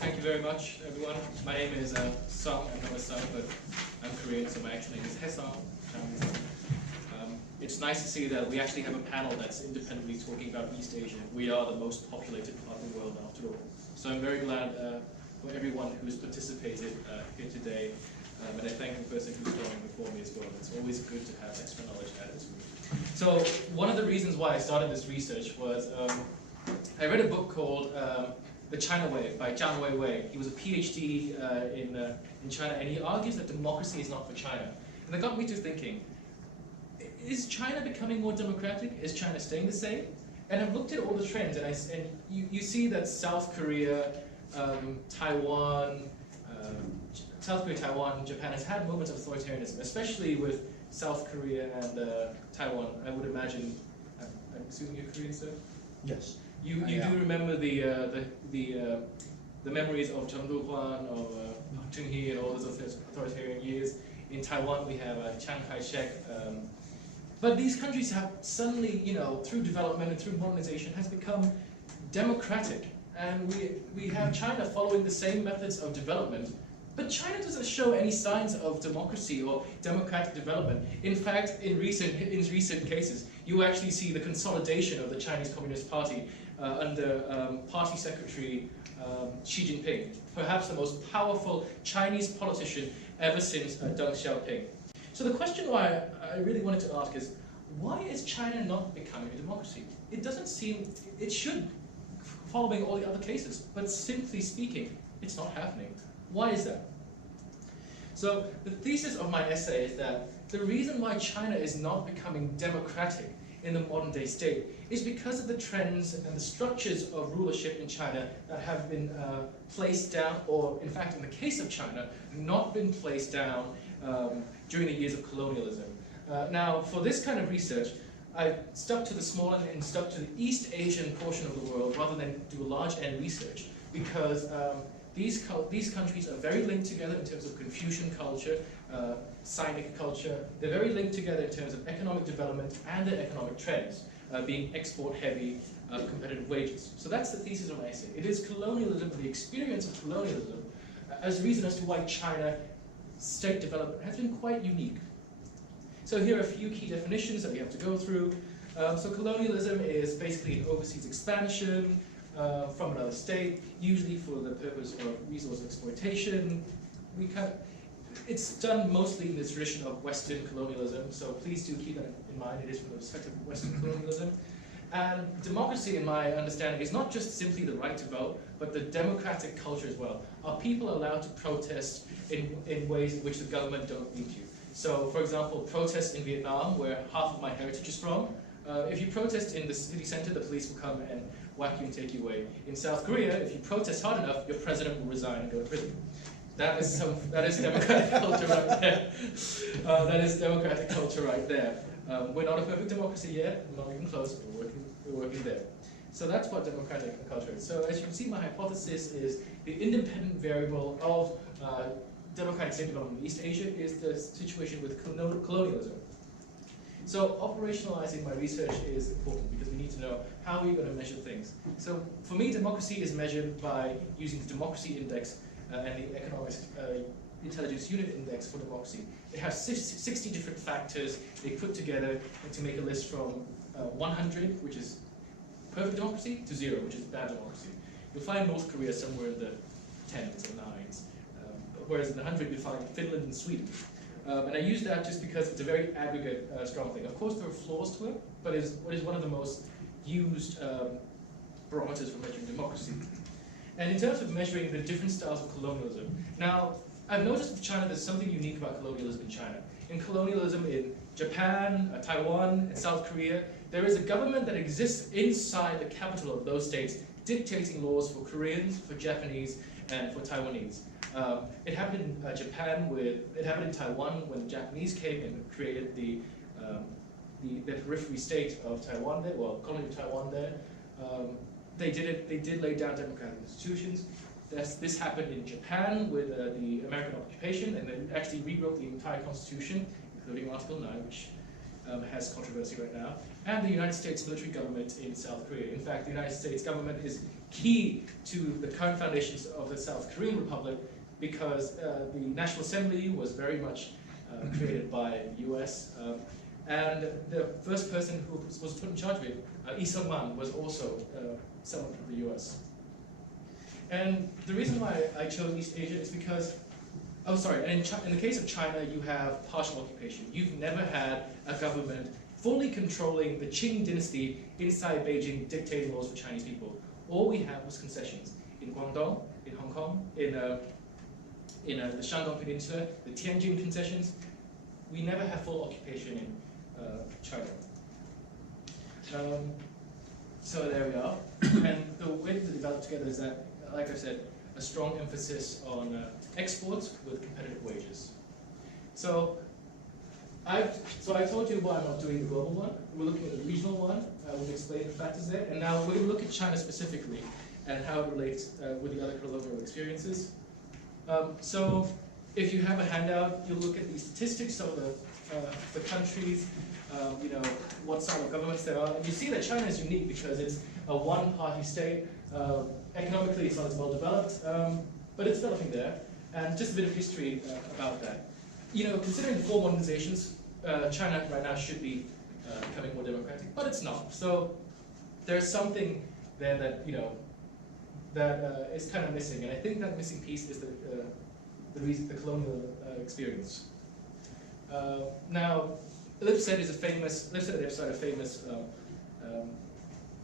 Thank you very much, everyone. My name is Sung. I'm not a Sung, but I'm Korean, so my actual name is Haesung. It's nice to see that we actually have a panel that's independently talking about East Asia. We are the most populated part of the world, after all. So I'm very glad for everyone who's participated here today. And I thank the person who's going before me as well. It's always good to have extra knowledge added to me. So one of the reasons why I started this research was I read a book called The China Way by Jun Kwon. He was a PhD in China, and he argues that democracy is not for China. And that got me to thinking, is China becoming more democratic? Is China staying the same? And I've looked at all the trends, and you see that South Korea, Taiwan, Japan has had moments of authoritarianism, especially with South Korea and Taiwan. I would imagine, I'm assuming you're Korean, sir? Yes. You do remember the memories of Jun Kwon, of Chung Hee, and all those authoritarian years. In Taiwan, we have Chiang Kai-shek. But these countries have suddenly, through development and through modernization, has become democratic. And we have China following the same methods of development. But China doesn't show any signs of democracy or democratic development. In fact, in recent cases, you actually see the consolidation of the Chinese Communist Party under Party Secretary Xi Jinping, perhaps the most powerful Chinese politician ever since Deng Xiaoping. So the question why I really wanted to ask is, why is China not becoming a democracy? It doesn't seem, it should, following all the other cases, but simply speaking, it's not happening. Why is that? So the thesis of my essay is that the reason why China is not becoming democratic in the modern day state is because of the trends and the structures of rulership in China that have been placed down, or in fact in the case of China, not been placed down during the years of colonialism. Now for this kind of research, I stuck to the smaller and stuck to the East Asian portion of the world rather than do a large N research, because these countries are very linked together in terms of Confucian culture, Sinic culture. They're very linked together in terms of economic development and their economic trends, being export-heavy, competitive wages. So that's the thesis of my essay. It is colonialism, the experience of colonialism, as a reason as to why China state development has been quite unique. So here are a few key definitions that we have to go through. So colonialism is basically an overseas expansion from another state, usually for the purpose of resource exploitation. It's done mostly in the tradition of Western colonialism, so please do keep that in mind. It is from the perspective of Western colonialism. And democracy, in my understanding, is not just simply the right to vote, but the democratic culture as well. Are people allowed to protest in ways in which the government don't need to? So, for example, protests in Vietnam, where half of my heritage is from, if you protest in the city center, the police will come and whack you and take you away. In South Korea, if you protest hard enough, your president will resign and go to prison. That is democratic culture right there. That is democratic culture right there. We're not a perfect democracy yet. We're not even close. We're working there. So that's what democratic culture is. So as you can see, my hypothesis is the independent variable of democratic state development in East Asia is the situation with colonialism. So operationalizing my research is important because we need to know how we're going to measure things. So for me, democracy is measured by using the democracy index and the economic intelligence unit index for democracy. It has 60 different factors they put together to make a list from 100, which is perfect democracy, to 0, which is bad democracy. You'll find North Korea somewhere in the 10s or 9s, whereas in the 100 you'll find Finland and Sweden. And I use that just because it's a very aggregate, strong thing. Of course, there are flaws to it, but it is one of the most used barometers for measuring democracy. And in terms of measuring the different styles of colonialism, now, I've noticed with China there's something unique about colonialism in China. In colonialism in Japan, Taiwan, and South Korea, there is a government that exists inside the capital of those states, dictating laws for Koreans, for Japanese, and for Taiwanese. It happened in Japan it happened in Taiwan when the Japanese came and created the periphery state of Taiwan there, well, colony of Taiwan there. They did lay down democratic institutions. This happened in Japan with the American occupation, and they actually rewrote the entire constitution, including Article 9, which has controversy right now, and the United States military government in South Korea. In fact, the United States government is key to the current foundations of the South Korean Republic, because the National Assembly was very much created by the US, and the first person who was put in charge of it, Lee Sung-man, was also someone from the US. And the reason why I chose East Asia is because, oh sorry, and in the case of China, you have partial occupation. You've never had a government fully controlling the Qing dynasty inside Beijing, dictating laws for Chinese people. All we had was concessions. In Guangdong, in Hong Kong, in the Shandong Peninsula, the Tianjin concessions, we never had full occupation in China. So there we are. And the way to develop together is that, like I said, a strong emphasis on exports with competitive wages. So I told you why I'm not doing the global one. We're looking at the regional one. We've explained the factors there. And now we're going to look at China specifically and how it relates with the other colonial experiences. So if you have a handout, you'll look at the statistics of the countries, you know, what sort of governments there are. And you see that China is unique because it's a one-party state. Economically, it's not as well developed, but it's developing there. And just a bit of history about that. You know, considering the four modernizations, China right now should be becoming more democratic, but it's not. So there's something there that, you know, that is kind of missing. And I think that missing piece is the colonial experience. Now, Lipset is a famous, Lipset and Ipset are famous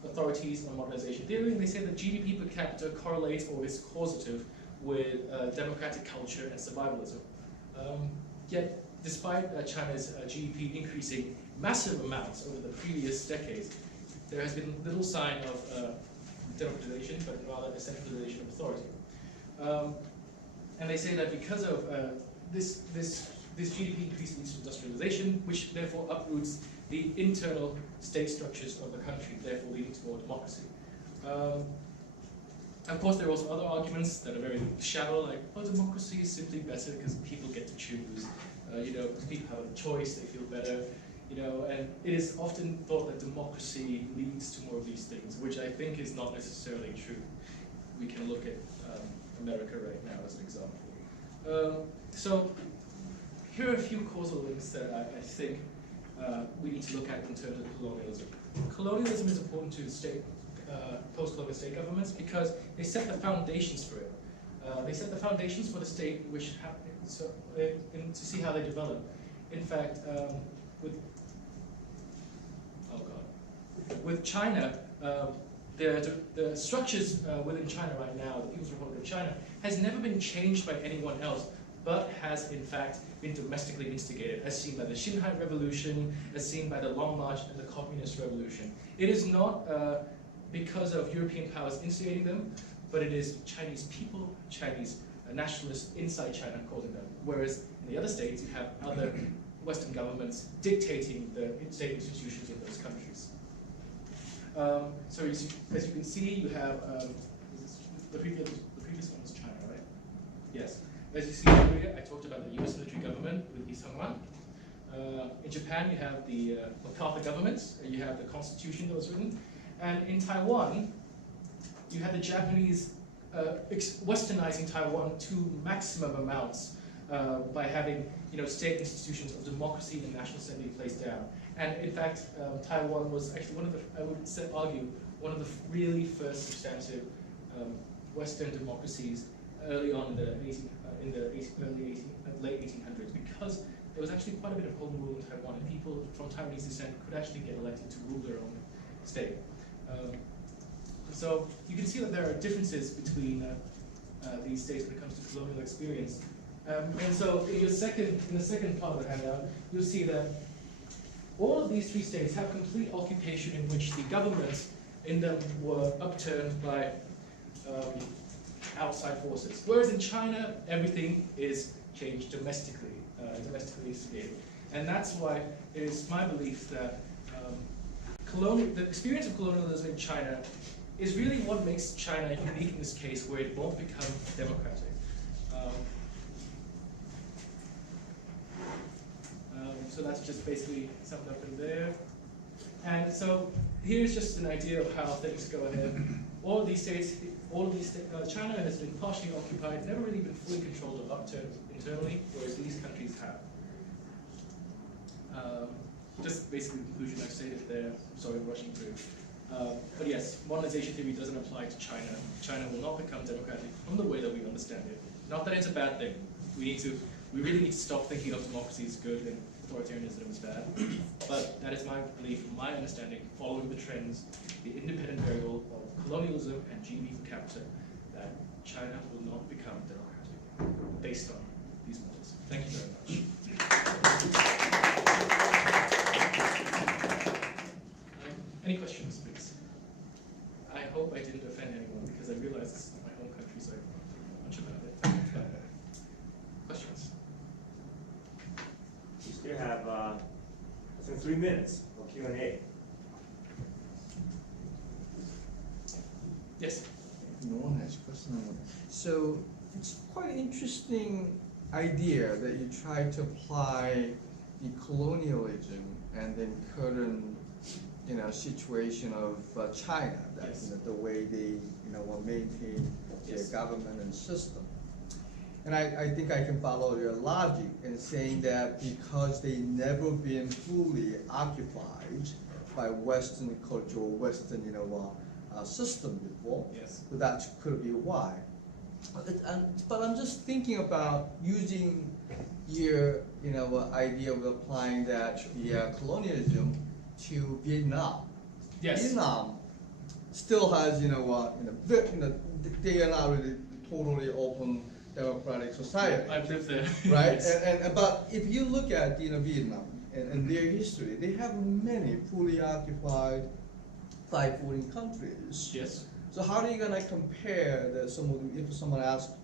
authorities on modernization theory, and they say that GDP per capita correlates or is causative with democratic culture and survivalism. Yet, despite China's GDP increasing massive amounts over the previous decades, there has been little sign of democratization, but rather a centralization of authority. And they say that because of this GDP increase leads to industrialization, which therefore uproots the internal state structures of the country, therefore leading to more democracy. Of course, there are also other arguments that are very shallow, like, oh, democracy is simply better because people get to choose. You know, because people have a choice, they feel better. You know, and it is often thought that democracy leads to more of these things, which I think is not necessarily true. We can look at America right now as an example. So here are a few causal links that I think we need to look at in terms of colonialism. Colonialism is important to state, post-colonial state governments because they set the foundations for it. They set the foundations for the state, which to see how they develop. In fact, with China, the structures within China right now, the People's Republic of China, has never been changed by anyone else, but has in fact been domestically instigated, as seen by the Xinhai Revolution, as seen by the Long March and the Communist Revolution. It is not because of European powers instigating them, but it is Chinese people, Chinese nationalists inside China causing them. Whereas in the other states, you have other Western governments dictating the state institutions in those countries. So as you can see, you have the previous one was China, right? Yes. As you see in Korea, I talked about the U.S. military government with Lee Sung-man. In Japan, you have the MacArthur government. You have the constitution that was written. And in Taiwan, you had the Japanese westernizing Taiwan to maximum amounts by having, you know, state institutions of democracy and national assembly placed down. And in fact, Taiwan was actually one of the, I would argue, one of the really first substantive Western democracies early on in the late 1800s, because there was actually quite a bit of home rule in Taiwan, and people from Taiwanese descent could actually get elected to rule their own state. So you can see that there are differences between these states when it comes to colonial experience. And so in the second part of the handout, you'll see that all of these three states have complete occupation in which the governments in them were upturned by outside forces. Whereas in China, everything is changed domestically, domestically instigated. And that's why it is my belief that the experience of colonialism in China is really what makes China unique in this case, where it won't become democratic. So that's just basically summed up in there. And so here's just an idea of how things go ahead. all of these states, China has been partially occupied, never really been fully controlled or upturned internally, whereas these countries have. Just basically the conclusion I've stated there. Sorry, I'm rushing through. But yes, modernization theory doesn't apply to China. China will not become democratic from the way that we understand it. Not that it's a bad thing. We really need to stop thinking of democracy as good and authoritarianism as bad. But that is my belief, my understanding, following the trends, the independent variable of colonialism and GDP per capita, that China will not become democratic based on these models. Thank you very much. Any questions, please? I hope I didn't offend anyone because I realize this is not my home country, so I don't know much about it. Questions? We still have, I think, 3 minutes for Q&A. Yes? No one has question. So it's quite an interesting idea that you try to apply the colonialism and then current situation of China, that Yes. The way they will maintain their Yes. government and system. And I think I can follow your logic in saying that because they never been fully occupied by Western culture or Western system before, Yes. so that could be why. But I'm just thinking about using your idea of applying that colonialism to Vietnam. Yes. Vietnam still has they are not really totally open democratic society. I've lived there. Right? Yes. And but if you look at Vietnam and their history, they have many fully occupied by foreign countries. Yes. So how are you gonna compare if someone asks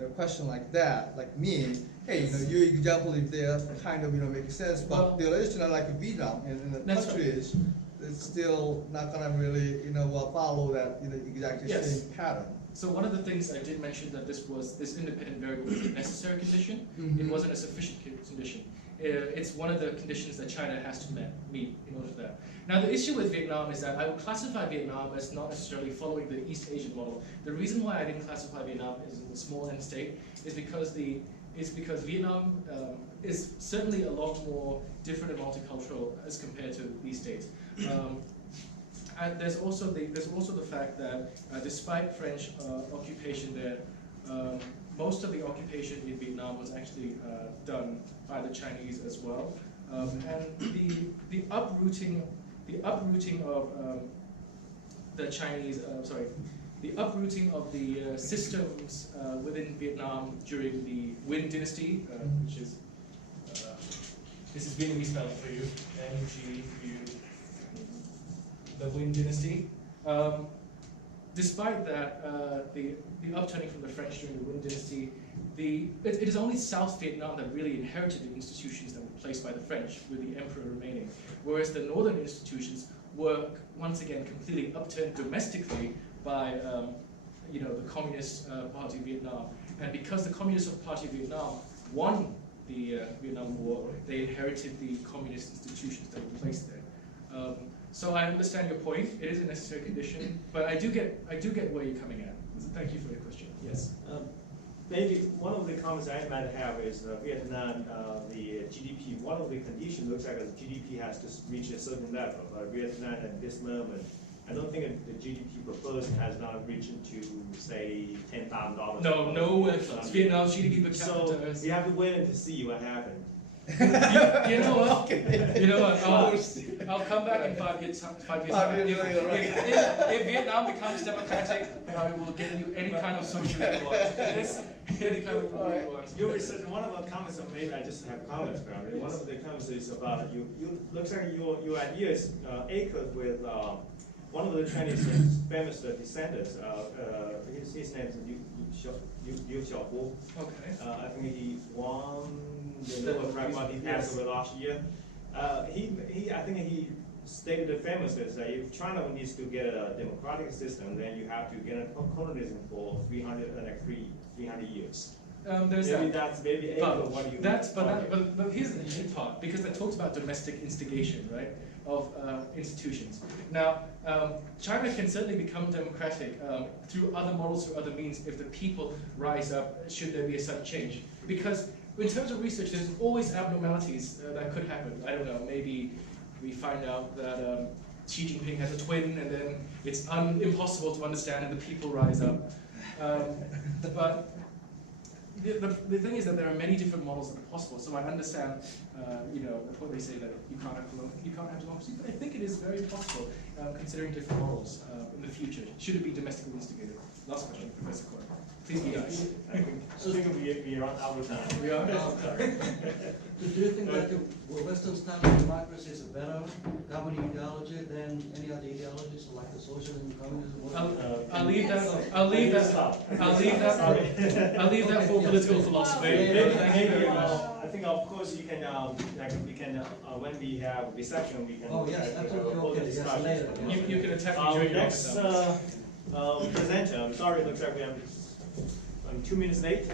a question like that, like me, hey, your example if they kind of makes sense, but Well, the original like Vietnam and the That's countries, it's still not gonna really follow that exactly Yes. same pattern. So one of the things I did mention that this independent variable was a necessary condition. Mhm. It wasn't a sufficient condition. It's one of the conditions that China has to meet in order for that. Now the issue with Vietnam is that I would classify Vietnam as not necessarily following the East Asian model. The reason why I didn't classify Vietnam as a small end state is because Vietnam is certainly a lot more different and multicultural as compared to these states. And there's also the fact that despite French occupation there, most of the occupation in Vietnam was actually done by the Chinese as well, and the uprooting of the Chinese, the uprooting of the systems within Vietnam during the Nguyen dynasty, which is this is Vietnamese spelling for you, N-G-U, the Nguyen dynasty. Despite that, the upturning from the French during the Nguyen dynasty, it is only South Vietnam that really inherited the institutions that were placed by the French, with the emperor remaining, whereas the northern institutions were once again completely upturned domestically by the Communist Party of Vietnam. And because the Communist Party of Vietnam won the Vietnam War, they inherited the communist institutions that were placed there. So I understand your point. It is a necessary condition, but I do get where you're coming at. So thank you for your question. Yes. Maybe one of the comments I might have is Vietnam, the GDP. One of the conditions looks like the GDP has to reach a certain level. But Vietnam at this moment, I don't think the GDP proposed has not reached to say $10,000. No way close. Vietnam's GDP per capita. So you have to wait and to see what happens. you know what? You know what? I'll come back in 5 years. 5 years time. If Vietnam becomes democratic, I will give you any kind of social rewards. Any kind of rewards. Your research. One of the comments I made, I just have comments about it. One of the comments is about you. Looks like your idea is echoed with one of the Chinese famous descendants. His name is Liu Xiaobo. Okay. I think he won the Nobel Prize. He passed away last year. I think he stated famously that if China needs to get a democratic system, then you have to get a colonialism for 300 years. There's maybe that. That's maybe echo what you. But here's the unique part, because it talks about domestic instigation, right? of institutions. Now, China can certainly become democratic through other models, through other means, if the people rise up, should there be a sudden change. Because in terms of research, there's always abnormalities that could happen. I don't know, maybe we find out that Xi Jinping has a twin, and then it's impossible to understand, and the people rise up. But the thing is that there are many different models that are possible. So I understand, what they say that you can't have democracy, but I think it is very possible, considering different models in the future. Should it be domestically instigated? Last question, Professor Kwon. Please be nice. I think we are out of time. We are. Sorry. Do you think that the Western style of democracy is a better governing ideology than any other ideologies like the socialism, communism? I'll leave that for political philosophy. Maybe, I think of course you can when we have reception we can. Oh yes, absolutely. Okay, yes, later. You can attack me during your next presenter. I'm sorry, it looks like we have 2 minutes late.